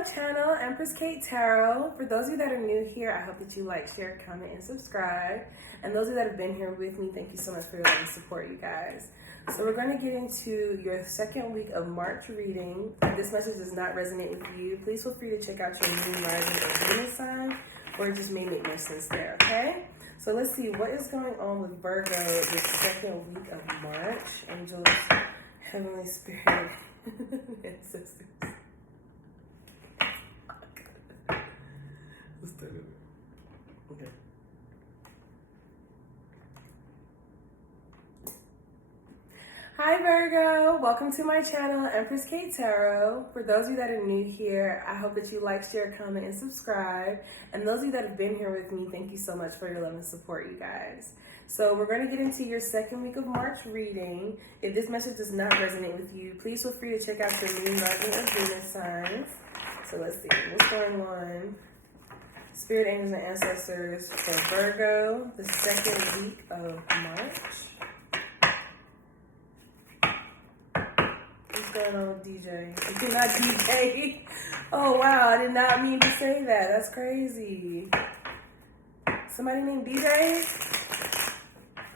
my channel, Empress Kate Tarot. For those of you that are new here, I hope that you like, share, comment, and subscribe. And those of you that have been here with me, thank you so much for your love and support, you guys. So we're going to get into your second week of March reading. If this message does not resonate with you, please feel free to check out your moon, rising, or Venus sign, or it just may make more sense there, okay? So let's see, what is going on with Virgo this second week of March? Angels, Heavenly Spirit, ancestors. Let's start over. Okay. Hi Virgo, welcome to my channel, Empress Kate Tarot. For those of you that are new here, I hope that you like, share, comment, and subscribe. And those of you that have been here with me, thank you so much for your love and support, you guys. So we're going to get into your second week of March reading. If this message does not resonate with you, please feel free to check out your moon, rising, or Venus signs. So let's see, what's going on? Spirit, angels, and ancestors for Virgo, the second week of March. What's going on with DJ? You did not DJ. Oh wow, I did not mean to say that. That's crazy. Somebody named DJ?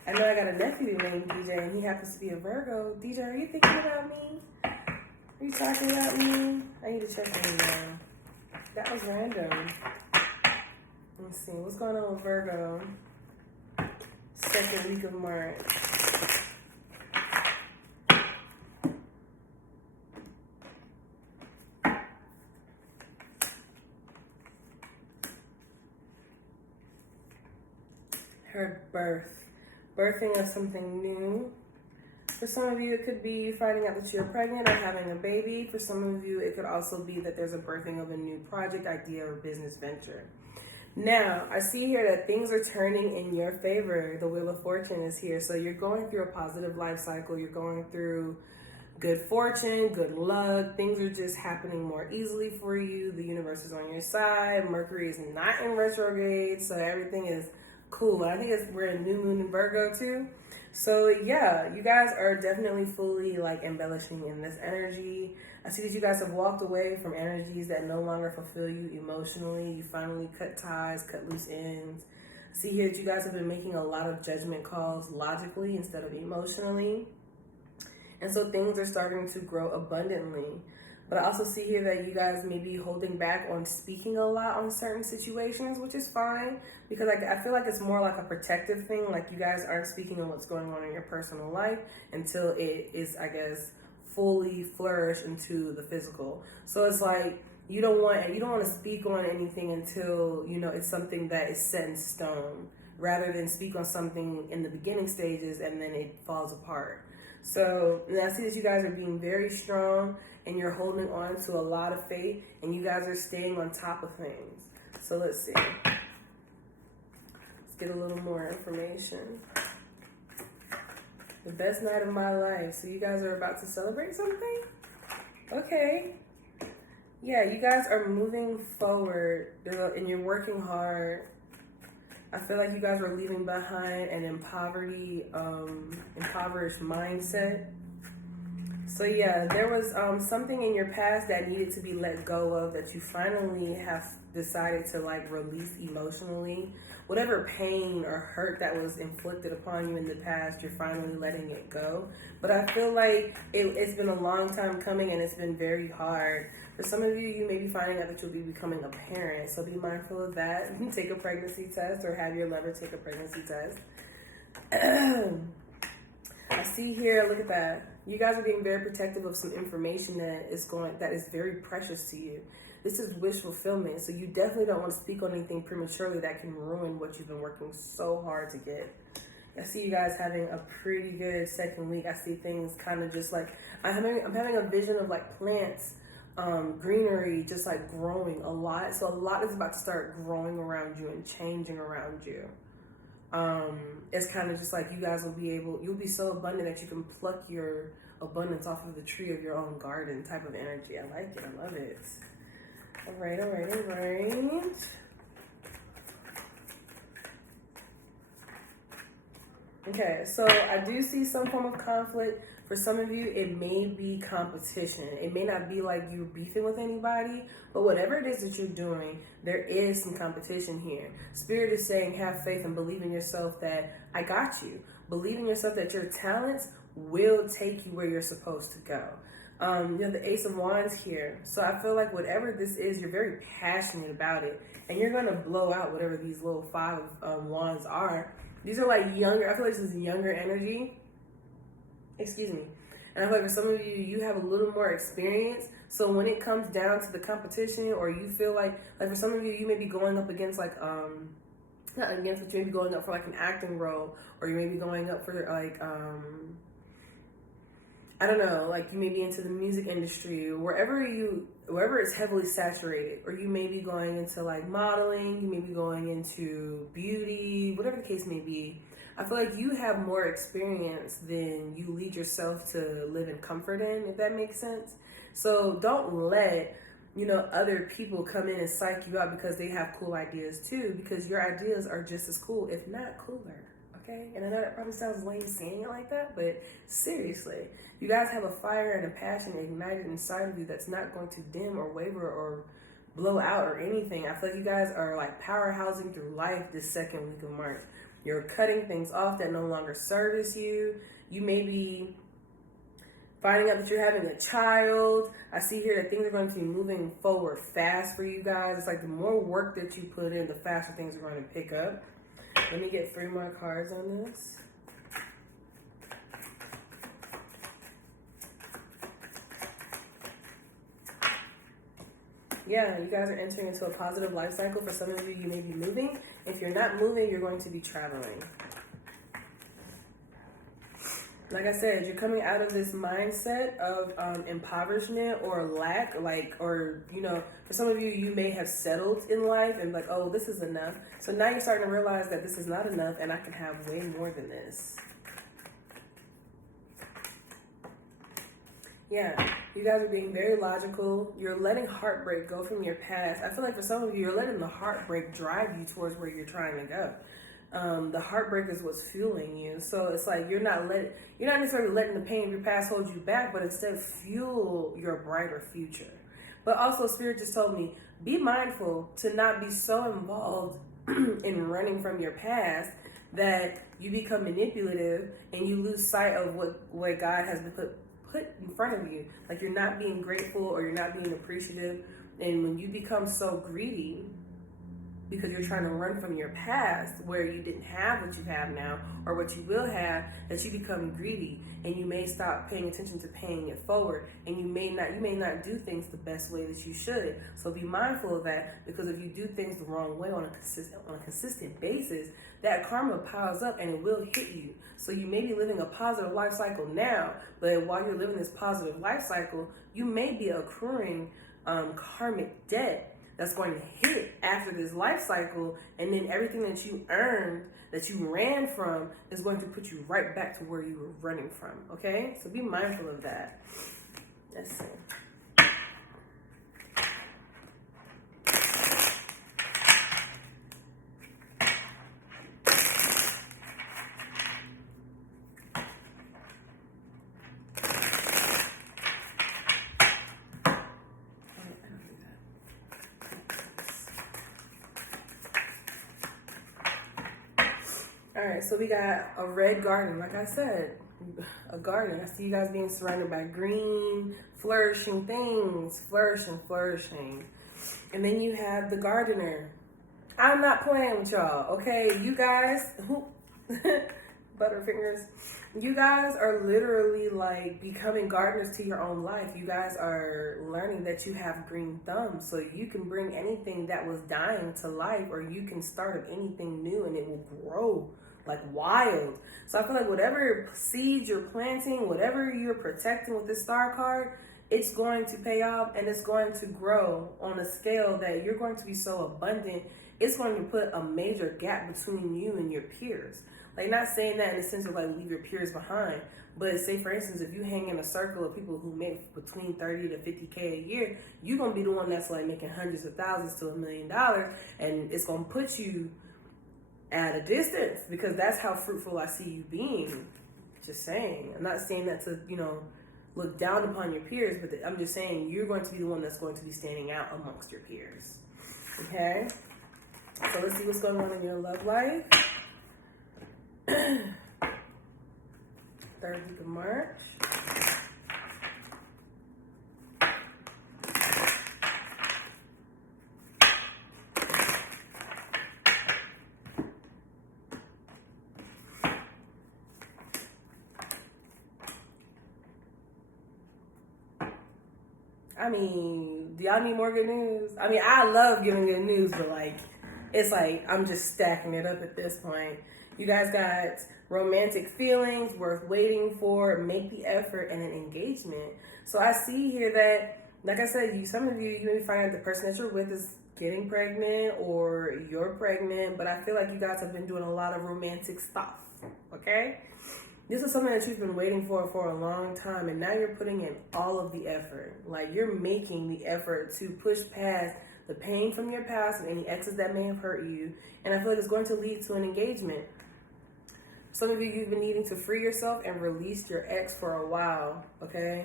I know I got a nephew named DJ and he happens to be a Virgo. DJ, are you thinking about me? Are you talking about me? I need to check on you now. That was random. Let's see, what's going on with Virgo? Second week of March. Her birth. Birthing of something new. For some of you, it could be finding out that you're pregnant or having a baby. For some of you, it could also be that there's a birthing of a new project, idea, or business venture. Now, I see here that things are turning in your favor. The Wheel of Fortune is here. So you're going through a positive life cycle. You're going through good fortune, good luck. Things are just happening more easily for you. The universe is on your side. Mercury is not in retrograde. So everything is cool. I think we're in new moon in Virgo too. So yeah, you guys are definitely fully like embellishing in this energy. I see that you guys have walked away from energies that no longer fulfill you emotionally. You finally cut ties, cut loose ends. I see here that you guys have been making a lot of judgment calls logically instead of emotionally. And so things are starting to grow abundantly. But I also see here that you guys may be holding back on speaking a lot on certain situations, which is fine. Because I feel like it's more like a protective thing. Like you guys aren't speaking on what's going on in your personal life until it is, I guess, fully flourish into the physical. So it's like you don't want to speak on anything until you know it's something that is set in stone, rather than speak on something in the beginning stages and then it falls apart. So and I see that you guys are being very strong and you're holding on to a lot of faith and you guys are staying on top of things. So let's see. Let's get a little more information. The best night of my life. So you guys are about to celebrate something? Okay. Yeah, you guys are moving forward and you're working hard. I feel like you guys are leaving behind an impoverished mindset. So yeah, there was something in your past that needed to be let go of that you finally have decided to like release emotionally. Whatever pain or hurt that was inflicted upon you in the past, you're finally letting it go. But I feel like it's been a long time coming and it's been very hard. For some of you, you may be finding out that you'll be becoming a parent. So be mindful of that. Take a pregnancy test or have your lover take a pregnancy test. I see here, look at that. You guys are being very protective of some information that is very precious to you. This is wish fulfillment, so you definitely don't want to speak on anything prematurely that can ruin what you've been working so hard to get. I see you guys having a pretty good second week. I see things kind of just like, I'm having a vision of like plants, greenery, just like growing a lot. So a lot is about to start growing around you and changing around you. It's kind of just like you guys you'll be so abundant that you can pluck your abundance off of the tree of your own garden type of energy. I like it. I love it. All right. Okay, so I do see some form of conflict. For some of you, it may be competition. It may not be like you're beefing with anybody, but whatever it is that you're doing, there is some competition here. Spirit is saying, have faith and believe in yourself that I got you. Believe in yourself that your talents will take you where you're supposed to go. You have the Ace of Wands here. So I feel like whatever this is, you're very passionate about it. And you're going to blow out whatever these little 5 wands are. These are like younger, I feel like this is younger energy. Excuse me. And I feel like for some of you, you have a little more experience. So when it comes down to the competition, or you feel like for some of you, you may be going up against like, not against, but you may be going up for like an acting role, or you may be going up for like, I don't know, like you may be into the music industry, wherever it's heavily saturated, or you may be going into like modeling, you may be going into beauty, whatever the case may be. I feel like you have more experience than you lead yourself to live in comfort in, if that makes sense. So don't let, other people come in and psych you out because they have cool ideas too, because your ideas are just as cool, if not cooler. Okay? And I know that probably sounds lame saying it like that, but seriously, you guys have a fire and a passion ignited inside of you that's not going to dim or waver or blow out or anything. I feel like you guys are like powerhousing through life this second week of March. You're cutting things off that no longer service you. You may be finding out that you're having a child. I see here that things are going to be moving forward fast for you guys. It's like the more work that you put in, the faster things are going to pick up. Let me get 3 more cards on this. Yeah, you guys are entering into a positive life cycle. For some of you, you may be moving. If you're not moving, you're going to be traveling. Like I said, you're coming out of this mindset of impoverishment or lack, for some of you, you may have settled in life and like, oh, this is enough. So now you're starting to realize that this is not enough and I can have way more than this. Yeah, you guys are being very logical. You're letting heartbreak go from your past. I feel like for some of you, you're letting the heartbreak drive you towards where you're trying to go. The heartbreak is what's fueling you. So it's like you're not necessarily letting the pain of your past hold you back, but instead fuel your brighter future. But also Spirit just told me, be mindful to not be so involved in running from your past that you become manipulative and you lose sight of what God has put in front of you. Like you're not being grateful or you're not being appreciative. And when you become so greedy because you're trying to run from your past where you didn't have what you have now or what you will have, that you become greedy and you may stop paying attention to paying it forward, and you may not do things the best way that you should. So be mindful of that, because if you do things the wrong way on a consistent basis, that karma piles up and it will hit you. So you may be living a positive life cycle now, but while you're living this positive life cycle, you may be accruing karmic debt that's going to hit after this life cycle, and then everything that you earned, that you ran from, is going to put you right back to where you were running from, okay? So be mindful of that. Let's see. Alright, so we got a red garden. Like I said, a garden. I see you guys being surrounded by green, flourishing things. Flourishing. And then you have the gardener. I'm not playing with y'all, okay? You guys, Butterfingers, you guys are literally like becoming gardeners to your own life. You guys are learning that you have green thumbs, so you can bring anything that was dying to life, or you can start anything new and it will grow like wild. So I feel like whatever seeds you're planting, whatever you're protecting with this star card, it's going to pay off and it's going to grow on a scale that you're going to be so abundant, it's going to put a major gap between you and your peers. Like, not saying that in the sense of like leave your peers behind, but say for instance, if you hang in a circle of people who make between 30 to 50K a year, you're going to be the one that's like making hundreds of thousands to $1 million, and it's going to put you at a distance, because that's how fruitful I see you being. Just saying. I'm not saying that to, you know, look down upon your peers, but I'm just saying you're going to be the one that's going to be standing out amongst your peers. Okay? So let's see what's going on in your love life. 3rd week of March. I mean, do y'all need more good news? I mean, I love giving good news, but like, it's like I'm just stacking it up at this point. You guys got romantic feelings worth waiting for, make the effort, and an engagement. So I see here that, like I said, some of you may find out the person that you're with is getting pregnant or you're pregnant, but I feel like you guys have been doing a lot of romantic stuff, okay? This is something that you've been waiting for a long time, and now you're putting in all of the effort. Like, you're making the effort to push past the pain from your past and any exes that may have hurt you, and I feel like it's going to lead to an engagement. Some of you, you've been needing to free yourself and release your ex for a while, okay?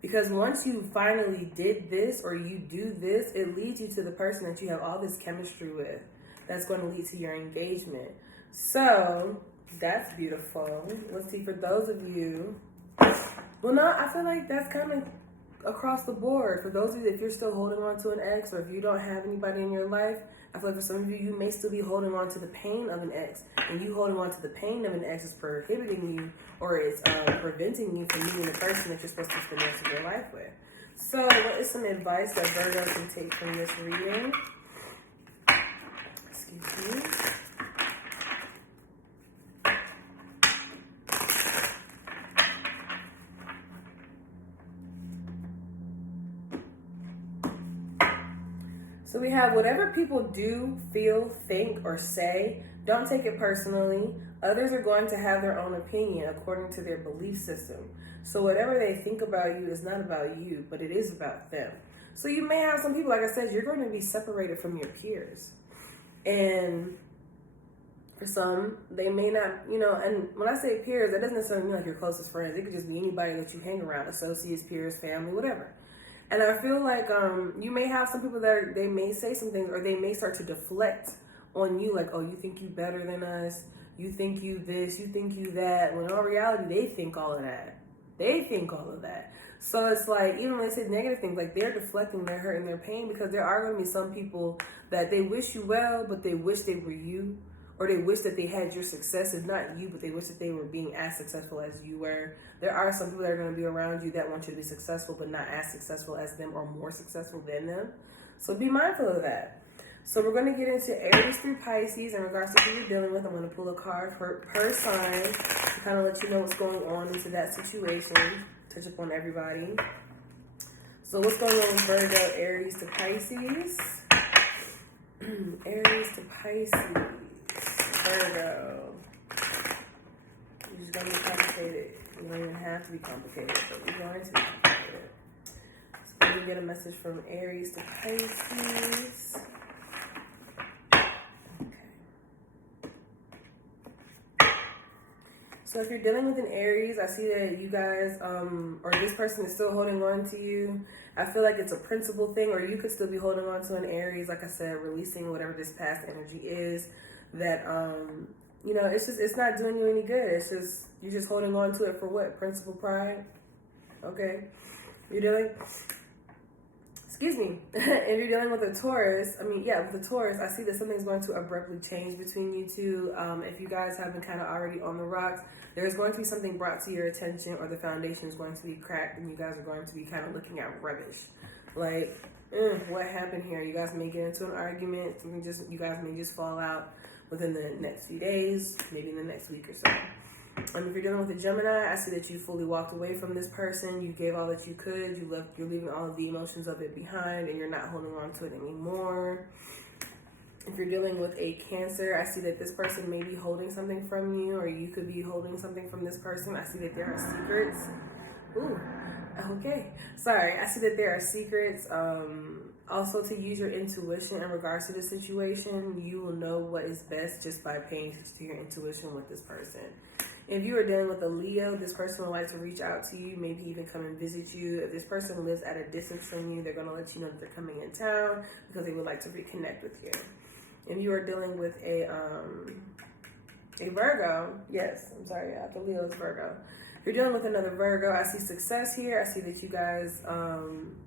Because once you finally did this or you do this, it leads you to the person that you have all this chemistry with. That's going to lead to your engagement. So that's beautiful. Let's see, for those of you, well, no, I feel like that's kind of across the board. For those of you, if you're still holding on to an ex, or if you don't have anybody in your life, I feel like for some of you, you may still be holding on to the pain of an ex. And you holding on to the pain of an ex is prohibiting you, or it's preventing you from meeting the person that you're supposed to spend the rest of your life with. So what is some advice that Virgo can take from this reading? Excuse me. So we have whatever people do, feel, think, or say, don't take it personally. Others are going to have their own opinion according to their belief system. So whatever they think about you is not about you, but it is about them. So you may have some people, like I said, you're going to be separated from your peers. And for some, they may not, you know, and when I say peers, that doesn't necessarily mean like your closest friends. It could just be anybody that you hang around, associates, peers, family, whatever. And I feel like you may have some people that they may say some things, or they may start to deflect on you, like, oh, you think you better than us, you think you this, you think you that, when in all reality, they think all of that. They think all of that. So it's like, even when they say negative things, like, they're deflecting their hurt and their pain, because there are going to be some people that they wish you well, but they wish they were you, or they wish that they had your success. It's not you, but they wish that they were being as successful as you were. There are some people that are going to be around you that want you to be successful, but not as successful as them or more successful than them. So be mindful of that. So we're going to get into Aries through Pisces in regards to who you're dealing with. I'm going to pull a card per sign to kind of let you know what's going on into that situation. Touch upon everybody. So what's going on with Virgo, Aries to Pisces? Aries to Pisces. Virgo. You're just going to be complicated. You don't even have to be complicated, but you're going to be complicated. So let me get a message from Aries to Pisces. So if you're dealing with an Aries, I see that you guys, or this person is still holding on to you. I feel like it's a principle thing, or you could still be holding on to an Aries, like I said, releasing whatever this past energy is that, you know, it's not doing you any good. It's just, you're just holding on to it for what? Principle, pride? Okay. You're dealing, excuse me, if you're dealing with a Taurus, with a Taurus, I see that something's going to abruptly change between you two. If you guys have been kind of already on the rocks, there's going to be something brought to your attention, or the foundation is going to be cracked, and you guys are going to be kind of looking at rubbish. Like, what happened here? You guys may get into an argument. You guys may just fall out within the next few days, maybe in the next week or so. If you're dealing with a Gemini, I see that you fully walked away from this person. You gave all that you could. You're leaving all of the emotions of it behind, and you're not holding on to it anymore. If you're dealing with a Cancer, I see that this person may be holding something from you, or you could be holding something from this person. I see that there are secrets. Okay, sorry. I see that there are secrets. Also, to use your intuition in regards to the situation, you will know what is best just by paying attention to your intuition with this person. If you are dealing with a Leo, this person would like to reach out to you, maybe even come and visit you. If this person lives at a distance from you, they're going to let you know that they're coming in town because they would like to reconnect with you. If you are dealing with a Virgo, yes, I'm sorry, the Leo is Virgo. If you're dealing with another Virgo, I see success here. I see that you guys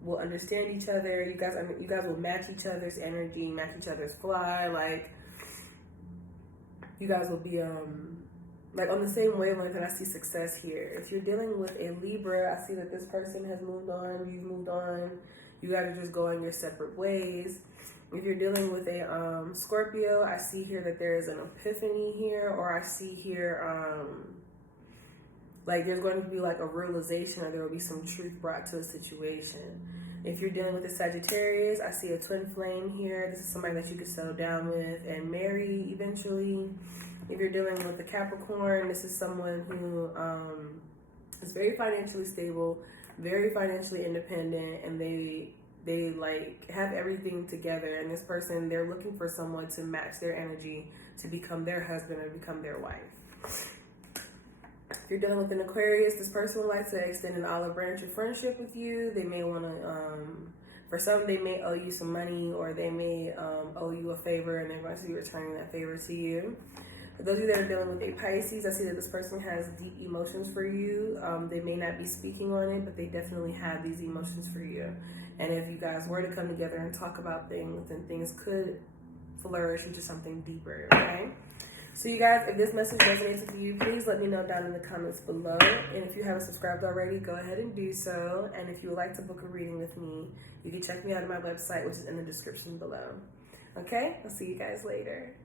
will understand each other. You guys will match each other's energy, match each other's fly. Like, you guys will be like on the same wavelength, and I see success here. If you're dealing with a Libra, I see that this person has moved on, you've moved on. You guys are just going your separate ways. If you're dealing with a Scorpio, I see here that there is an epiphany here, or I see here like there's going to be like a realization, or there will be some truth brought to a situation. If you're dealing with a Sagittarius, I see a twin flame here. This is somebody that you could settle down with and marry eventually. If you're dealing with a Capricorn, this is someone who is very financially stable, very financially independent, and they like have everything together. And this person, they're looking for someone to match their energy to become their husband or become their wife. If you're dealing with an Aquarius, this person would like to extend an olive branch of friendship with you. They may want to, for some, they may owe you some money, or they may owe you a favor, and they're going to be returning that favor to you. For those of you that are dealing with a Pisces, I see that this person has deep emotions for you. They may not be speaking on it, but they definitely have these emotions for you. And if you guys were to come together and talk about things, then things could flourish into something deeper, okay? So you guys, if this message resonates with you, please let me know down in the comments below. And if you haven't subscribed already, go ahead and do so. And if you would like to book a reading with me, you can check me out on my website, which is in the description below. Okay? I'll see you guys later.